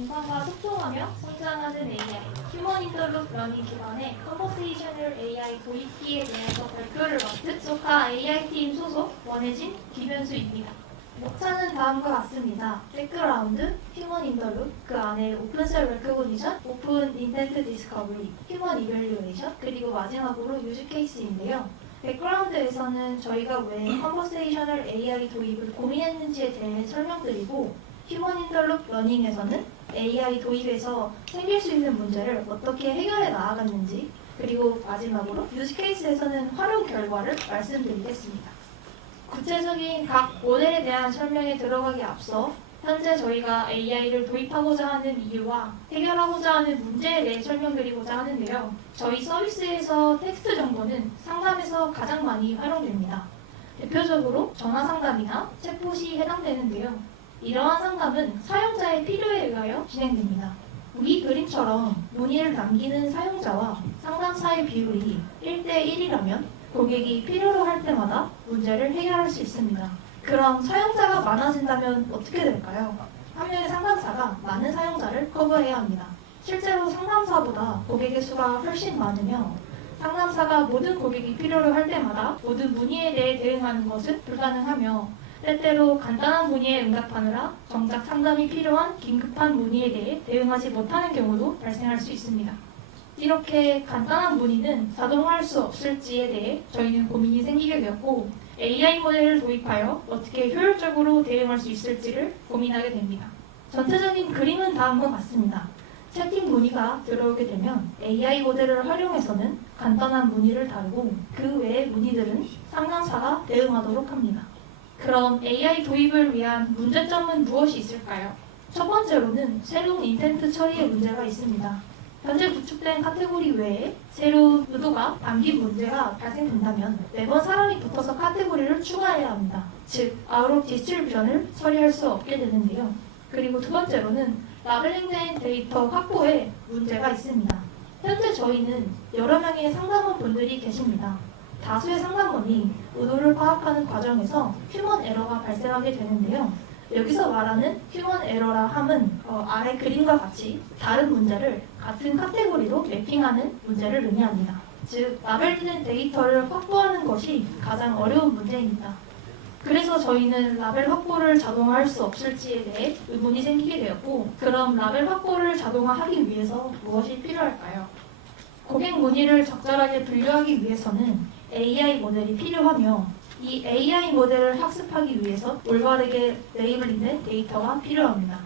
인간과 소통하며 성장하는 AI, 휴먼 인터룹 러닝 기반의 컨버세이셔널 AI 도입기에 대해서 발표를 맡은 소카 AI팀 소속 원혜진, 김현수입니다. 목차는 다음과 같습니다. 백그라운드, 휴먼 인터룹, 그 안에 오픈셀 레코그니션, 오픈 인텐트 디스커버리, 휴먼 이밸류에이션, 그리고 마지막으로 유즈 케이스인데요. 백그라운드에서는 저희가 왜 컨버세이셔널 AI 도입을 고민했는지에 대해 설명드리고, 휴먼 인터룹 러닝에서는 AI 도입에서 생길 수 있는 문제를 어떻게 해결해 나아갔는지, 그리고 마지막으로 유즈 케이스에서는 활용 결과를 말씀드리겠습니다. 구체적인 각 모델에 대한 설명에 들어가기 앞서 현재 저희가 AI를 도입하고자 하는 이유와 해결하고자 하는 문제에 대해 설명드리고자 하는데요. 저희 서비스에서 텍스트 정보는 상담에서 가장 많이 활용됩니다. 대표적으로 전화 상담이나 챗봇이 해당되는데요. 이러한 상담은 사용자의 필요에 의하여 진행됩니다. 위 그림처럼 문의를 남기는 사용자와 상담사의 비율이 1대1이라면 고객이 필요로 할 때마다 문제를 해결할 수 있습니다. 그럼 사용자가 많아진다면 어떻게 될까요? 한 명의 상담사가 많은 사용자를 커버해야 합니다. 실제로 상담사보다 고객의 수가 훨씬 많으며 상담사가 모든 고객이 필요로 할 때마다 모든 문의에 대해 대응하는 것은 불가능하며 때때로 간단한 문의에 응답하느라 정작 상담이 필요한 긴급한 문의에 대해 대응하지 못하는 경우도 발생할 수 있습니다. 이렇게 간단한 문의는 자동화할 수 없을지에 대해 저희는 고민이 생기게 되었고 AI 모델을 도입하여 어떻게 효율적으로 대응할 수 있을지를 고민하게 됩니다. 전체적인 그림은 다음과 같습니다. 채팅 문의가 들어오게 되면 AI 모델을 활용해서는 간단한 문의를 다루고 그 외의 문의들은 상담사가 대응하도록 합니다. 그럼 AI 도입을 위한 문제점은 무엇이 있을까요? 첫 번째로는 새로운 인텐트 처리의 문제가 있습니다. 현재 구축된 카테고리 외에 새로운 의도가 담긴 문제가 발생된다면 매번 사람이 붙어서 카테고리를 추가해야 합니다. 즉, 아웃 오브 디스트리뷰션을 처리할 수 없게 되는데요. 그리고 두 번째로는 라벨링된 데이터 확보에 문제가 있습니다. 현재 저희는 여러 명의 상담원 분들이 계십니다. 다수의 상담원이 의도를 파악하는 과정에서 휴먼 에러가 발생하게 되는데요. 여기서 말하는 휴먼 에러라 함은 아래 그림과 같이 다른 문제를 같은 카테고리로 매핑하는 문제를 의미합니다. 즉, 라벨된 데이터를 확보하는 것이 가장 어려운 문제입니다. 그래서 저희는 라벨 확보를 자동화할 수 없을지에 대해 의문이 생기게 되었고, 그럼 라벨 확보를 자동화하기 위해서 무엇이 필요할까요? 고객 문의를 적절하게 분류하기 위해서는 AI 모델이 필요하며 이 AI 모델을 학습하기 위해서 올바르게 레이블링된 데이터가 필요합니다.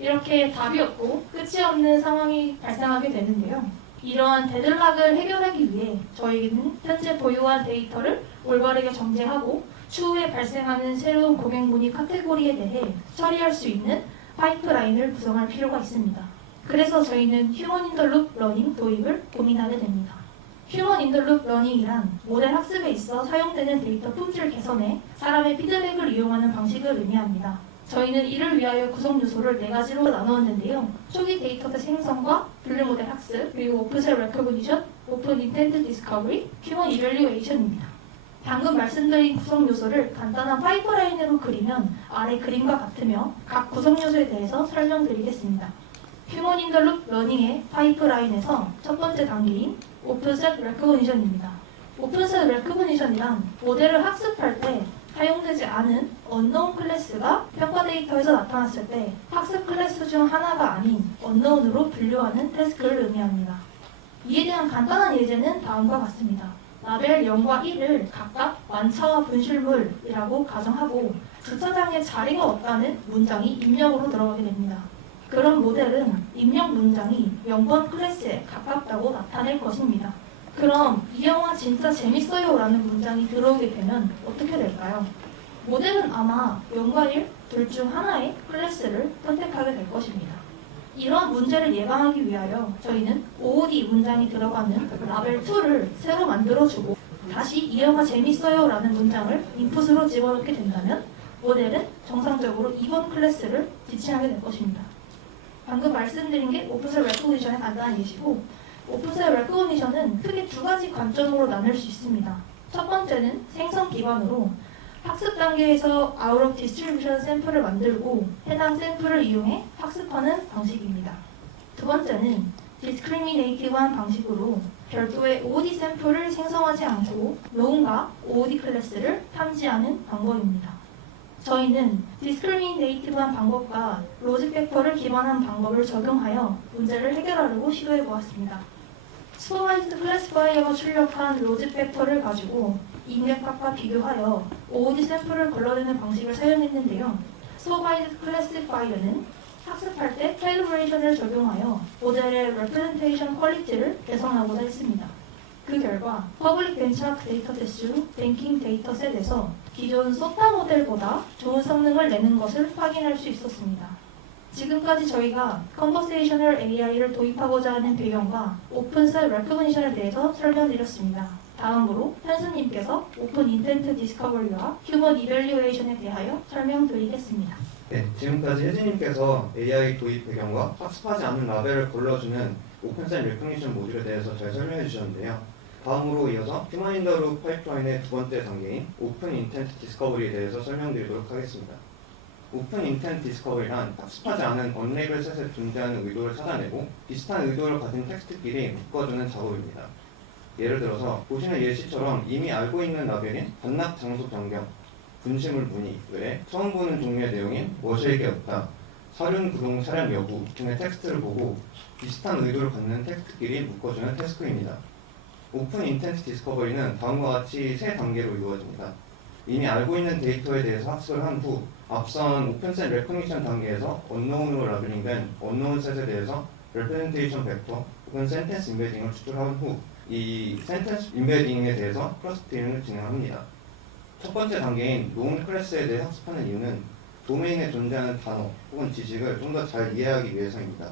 이렇게 답이 없고 끝이 없는 상황이 발생하게 되는데요. 이러한 데드락을 해결하기 위해 저희는 현재 보유한 데이터를 올바르게 정제하고 추후에 발생하는 새로운 고객 문의 카테고리에 대해 처리할 수 있는 파이프라인을 구성할 필요가 있습니다. 그래서 저희는 휴먼 인 더 룹 러닝 도입을 고민하게 됩니다. 휴먼 인 더 룹 러닝이란 모델 학습에 있어 사용되는 데이터 품질 개선에 사람의 피드백을 이용하는 방식을 의미합니다. 저희는 이를 위하여 구성 요소를 4가지로 나누었는데요. 초기 데이터 생성과 분류 모델 학습, 그리고 오픈셀 레코그니션, 오픈 인텐트 디스커버리, 휴먼 이밸류에이션입니다. 방금 말씀드린 구성 요소를 간단한 파이프라인으로 그리면 아래 그림과 같으며 각 구성 요소에 대해서 설명드리겠습니다. 휴먼 인 더 룹 러닝의 파이프라인에서 첫 번째 단계인 오픈셋 레코그니션입니다. 오픈셋 레코그니션이란 모델을 학습할 때 사용되지 않은 언노운 클래스가 평가 데이터에서 나타났을 때 학습 클래스 중 하나가 아닌 언노운으로 분류하는 태스크를 의미합니다. 이에 대한 간단한 예제는 다음과 같습니다. 라벨 0과 1을 각각 완차와 분실물이라고 가정하고 주차장에 자리가 없다는 문장이 입력으로 들어가게 됩니다. 그런 모델은 입력 문장이 0번 클래스에 가깝다고 나타낼 것입니다. 그럼 이 영화 진짜 재밌어요 라는 문장이 들어오게 되면 어떻게 될까요? 모델은 아마 0과 1 둘 중 하나의 클래스를 선택하게 될 것입니다. 이러한 문제를 예방하기 위하여 저희는 OOD 문장이 들어가는 라벨 2를 새로 만들어주고 다시 이 영화 재밌어요 라는 문장을 인풋으로 집어넣게 된다면 모델은 정상적으로 2번 클래스를 지칭하게 될 것입니다. 방금 말씀드린 게 오픈셀 레코그니션의 간단한 예시고, 오픈셀 레코그니션은 크게 2가지 관점으로 나눌 수 있습니다. 첫 번째는 생성 기반으로 학습 단계에서 out of distribution 샘플을 만들고 해당 샘플을 이용해 학습하는 방식입니다. 두 번째는 discriminative한 방식으로 별도의 OOD 샘플을 생성하지 않고 누군가 OOD 클래스를 탐지하는 방법입니다. 저희는 discriminative한 방법과 로직 팩터를 기반한 방법을 적용하여 문제를 해결하려고 시도해 보았습니다. supervised classifier가 출력한 로직 팩터를 가지고 인맥학과 비교하여 OOD 샘플을 걸러내는 방식을 사용했는데요. supervised classifier는 학습할 때 캘리브레이션을 적용하여 모델의 representation 퀄리티를 개선하고자 했습니다. 그 결과 퍼블릭 벤치마크 데이터셋 중 뱅킹 데이터셋에서 기존 소타 모델보다 좋은 성능을 내는 것을 확인할 수 있었습니다. 지금까지 저희가 컨버세이셔널 AI를 도입하고자 하는 배경과 오픈셋 레코그니션에 대해서 설명드렸습니다. 다음으로 현수님께서 오픈 인텐트 디스커버리와 휴먼 이밸류에이션에 대하여 설명드리겠습니다. 네, 지금까지 혜진님께서 AI 도입 배경과 학습하지 않은 라벨을 걸러주는 오픈셋 레코그니션 모듈에 대해서 잘 설명해 주셨는데요. 다음으로 이어서 휴먼 인 더 룹 파이프라인의 두 번째 단계인 오픈 인텐트 디스커버리에 대해서 설명드리도록 하겠습니다. 오픈 인텐트 디스커버리란 학습하지 않은 언레이블 셋에 존재하는 의도를 찾아내고 비슷한 의도를 가진 텍스트끼리 묶어주는 작업입니다. 예를 들어서 보시는 예시처럼 이미 알고 있는 라벨인 반납 장소 변경, 분실물 문의 외에 처음 보는 종류의 내용인 워셔액이 없다, 사륜 구동 차량 여부 등의 텍스트를 보고 비슷한 의도를 갖는 텍스트끼리 묶어주는 태스크입니다. 오픈 인텐트 디스커버리는 다음과 같이 세 단계로 이루어집니다. 이미 알고 있는 데이터에 대해서 학습을 한 후 앞선 오픈셋 레코그니션 단계에서 언노운으로 라벨링된 언노운 셋에 대해서 레프레젠테이션 벡터 혹은 센텐스 임베딩을 추출한 후 이 센텐스 임베딩에 대해서 클러스터링을 진행합니다. 첫 번째 단계인 노운 클래스에 대해 학습하는 이유는 도메인에 존재하는 단어 혹은 지식을 좀 더 잘 이해하기 위해서입니다.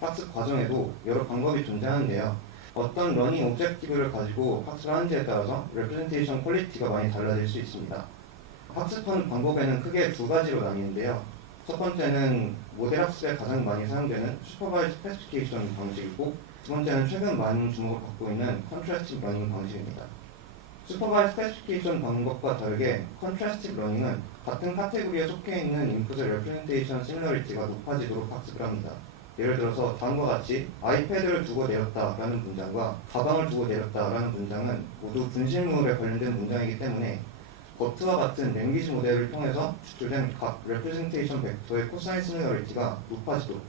학습 과정에도 여러 방법이 존재하는데요. 어떤 러닝 오브젝티브를 가지고 학습하는지에 따라서 레프레젠테이션 퀄리티가 많이 달라질 수 있습니다. 학습하는 방법에는 크게 두 가지로 나뉘는데요. 첫 번째는 모델 학습에 가장 많이 사용되는 슈퍼바이즈 클래시피케이션 방식이고, 두 번째는 최근 많은 주목을 받고 있는 컨트래스티브 러닝 방식입니다. 슈퍼바이즈 클래시피케이션 방법과 다르게 컨트래스티브 러닝은 같은 카테고리에 속해 있는 인풋의 레프레젠테이션 시밀러리티가 높아지도록 학습을 합니다. 예를 들어서 다음과 같이 아이패드를 두고 내렸다라는 문장과 가방을 두고 내렸다라는 문장은 모두 분실물에 관련된 문장이기 때문에 버트와 같은 랭귀지 모델을 통해서 추출된 각 레프레젠테이션 벡터의 코사인 시밀러리티가 높아지도록,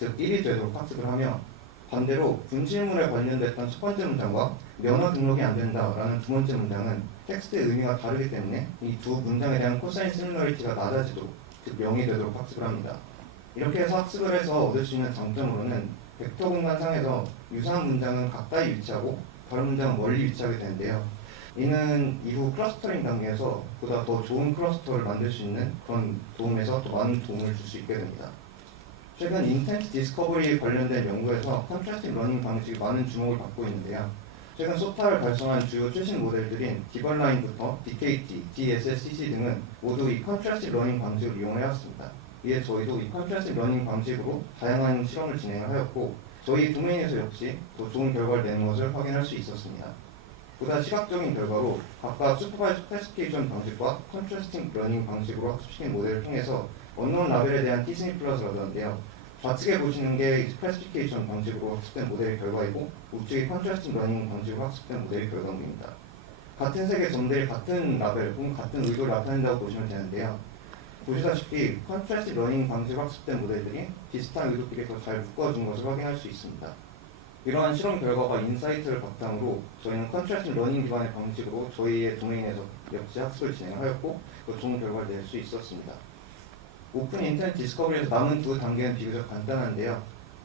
즉 1이 되도록 학습을 하며, 반대로 분실물에 관련됐던 첫 번째 문장과 면허 등록이 안 된다라는 두 번째 문장은 텍스트의 의미가 다르기 때문에 이 두 문장에 대한 코사인 시밀러리티가 낮아지도록, 즉 0이 되도록 학습을 합니다. 이렇게 해서 학습을 해서 얻을 수 있는 장점으로는 벡터 공간상에서 유사한 문장은 가까이 위치하고 다른 문장은 멀리 위치하게 되는데요. 이는 이후 클러스터링 단계에서 보다 더 좋은 클러스터를 만들 수 있는 그런 도움에서 더 많은 도움을 줄 수 있게 됩니다. 최근 인텐트 디스커버리 관련된 연구에서 컨트래스티브 러닝 방식이 많은 주목을 받고 있는데요. 최근 소타를 발전한 주요 최신 모델들인 디벌라인부터 DKT, DSSCC 등은 모두 이 컨트래스티브 러닝 방식을 이용해왔습니다. 이에 저희도 이 컨트래스티브 러닝 방식으로 다양한 실험을 진행을 하였고, 저희 도메인에서 역시 더 좋은 결과를 내는 것을 확인할 수 있었습니다. 보다 시각적인 결과로 각각 슈퍼바이즈 클래시피케이션 방식과 컨트래스티브 러닝 방식으로 학습시킨 모델을 통해서 언노운 라벨에 대한 T-SNP 플러스를 얻었는데요. 좌측에 보시는 게 클래시피케이션 방식으로 학습된 모델의 결과이고, 우측이 컨트래스티브 러닝 방식으로 학습된 모델의 결과입니다. 같은 색의 점들이 같은 라벨 혹은 같은 의도를 나타낸다고 보시면 되는데요. 보시다시피 컨트래스티브 러닝 방식으로 학습된 모델들이 비슷한 의도끼리 더 잘 묶어준 것을 확인할 수 있습니다. 이러한 실험 결과가 인사이트를 바탕으로 저희는 컨트래스티브 러닝 기반의 방식으로 저희의 도메인에서 역시 학습을 진행하였고, 또 좋은 결과를 낼 수 있었습니다. 오픈 인텐트 디스커버리에서 남은 두 단계는 비교적 간단한데요.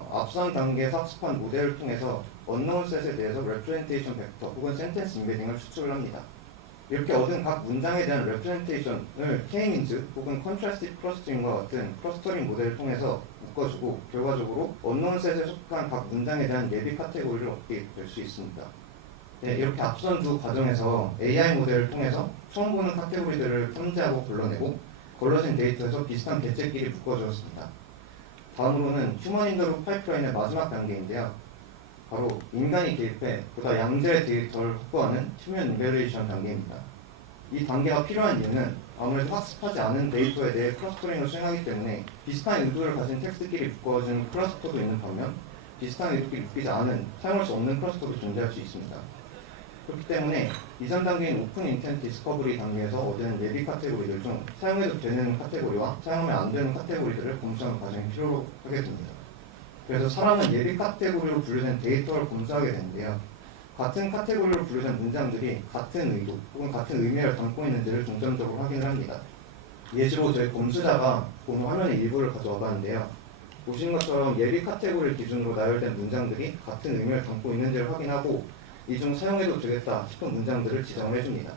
앞선 단계에서 학습한 모델을 통해서 언노운 셋에 대해서 레프레젠테이션 벡터 혹은 센텐스 임베딩을 추출을 합니다. 이렇게 얻은 각 문장에 대한 레프레젠테이션을 K-민즈 혹은 컨트래스티브 클러스터링과 같은 클러스터링 모델을 통해서 묶어주고, 결과적으로 언노운 셋에 속한 각 문장에 대한 예비 카테고리를 얻게 될 수 있습니다. 네, 이렇게 앞선 두 과정에서 AI 모델을 통해서 처음 보는 카테고리들을 탐지하고 걸러내고, 걸러진 데이터에서 비슷한 개체끼리 묶어주었습니다. 다음으로는 휴먼 인 더 룹 파이프라인의 마지막 단계인데요. 바로 인간이 개입해 보다 양질의 데이터를 확보하는 휴먼 이밸루에이션 단계입니다. 이 단계가 필요한 이유는 아무래도 학습하지 않은 데이터에 대해 클러스터링을 수행하기 때문에 비슷한 의도를 가진 텍스트끼리 묶어준 클러스터도 있는 반면 비슷한 의도끼리 묶이지 않은 사용할 수 없는 클러스터도 존재할 수 있습니다. 그렇기 때문에 이전 단계인 오픈 인텐트 디스커버리 단계에서 얻은 예비 카테고리들 중 사용해도 되는 카테고리와 사용하면 안 되는 카테고리들을 검수하는 과정이 필요로 하게 됩니다. 그래서 사람은 예비 카테고리로 분류된 데이터를 검수하게 되는데요. 같은 카테고리로 분류된 문장들이 같은 의도 혹은 같은 의미를 담고 있는지를 중점적으로 확인을 합니다. 예시로 저희 검수자가 오늘 화면의 일부를 가져와 봤는데요. 보시는 것처럼 예비 카테고리를 기준으로 나열된 문장들이 같은 의미를 담고 있는지를 확인하고 이 중 사용해도 되겠다 싶은 문장들을 지정을 해줍니다.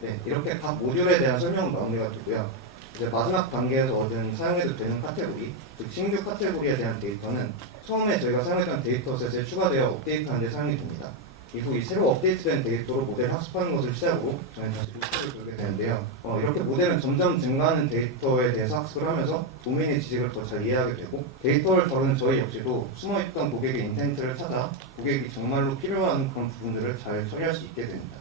네, 이렇게 각 모듈에 대한 설명은 마무리가 되고요. 이제 마지막 단계에서 얻은 사용해도 되는 카테고리, 즉 신규 카테고리에 대한 데이터는 처음에 저희가 사용했던 데이터셋에 추가되어 업데이트하는 데 사용이 됩니다. 이후 이 새로 업데이트된 데이터로 모델을 학습하는 것을 시작으로 저희는 다시 루프를 돌게 되는데요. 이렇게 모델은 점점 증가하는 데이터에 대해서 학습을 하면서 도메인의 지식을 더 잘 이해하게 되고 데이터를 다루는 저희 역시도 숨어있던 고객의 인텐트를 찾아 고객이 정말로 필요한 그런 부분들을 잘 처리할 수 있게 됩니다.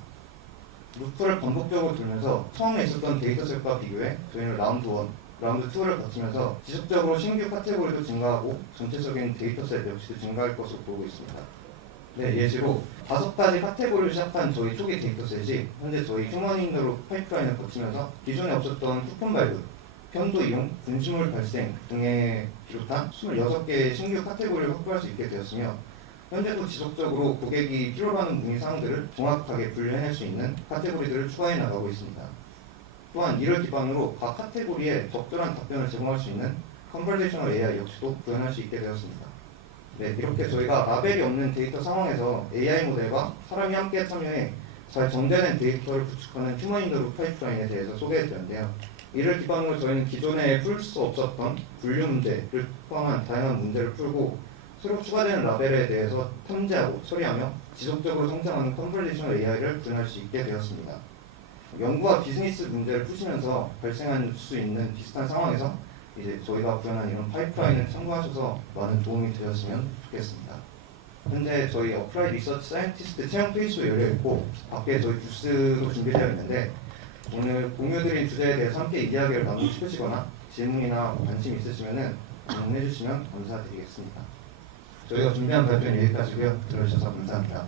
루프를 반복적으로 돌면서 처음에 있었던 데이터셋과 비교해 저희는 라운드 1, 라운드 2를 거치면서 지속적으로 신규 카테고리도 증가하고 전체적인 데이터셋 역시도 증가할 것으로 보고 있습니다. 네, 예시로 5가지 카테고리를 시작한 저희 초기 데이터셋이 현재 저희 휴머닝으로 파이프라인을 거치면서 기존에 없었던 쿠폰 발급, 편도 이용, 분실물 발생 등에 비롯한 26개의 신규 카테고리를 확보할 수 있게 되었으며 현재도 지속적으로 고객이 필요로 하는 문의 사항들을 정확하게 분류해낼 수 있는 카테고리들을 추가해 나가고 있습니다. 또한 이를 기반으로 각 카테고리에 적절한 답변을 제공할 수 있는 컨버세이셔널 AI 역시도 구현할 수 있게 되었습니다. 네, 이렇게 저희가 라벨이 없는 데이터 상황에서 AI 모델과 사람이 함께 참여해 잘 정제된 데이터를 구축하는 휴머인더룩 파이프라인에 대해서 소개해드렸는데요. 이를 기반으로 저희는 기존에 풀 수 없었던 분류 문제를 포함한 다양한 문제를 풀고 새로 추가되는 라벨에 대해서 탐지하고 처리하며 지속적으로 성장하는 컨버세이셔널 AI를 구현할 수 있게 되었습니다. 연구와 비즈니스 문제를 푸시면서 발생할 수 있는 비슷한 상황에서 이제 저희가 구현한 이런 파이프라인을 참고하셔서 많은 도움이 되었으면 좋겠습니다. 현재 저희 어플라이 리서치 사이언티스트 채용 페이지도 열려있고 밖에 저희 부스도 준비되어 있는데 오늘 공유드린 주제에 대해서 함께 이야기를 나누고 싶으시거나 질문이나 관심 있으시면 질문해 주시면 감사드리겠습니다. 저희가 준비한 발표는 여기까지고요. 들어주셔서 감사합니다.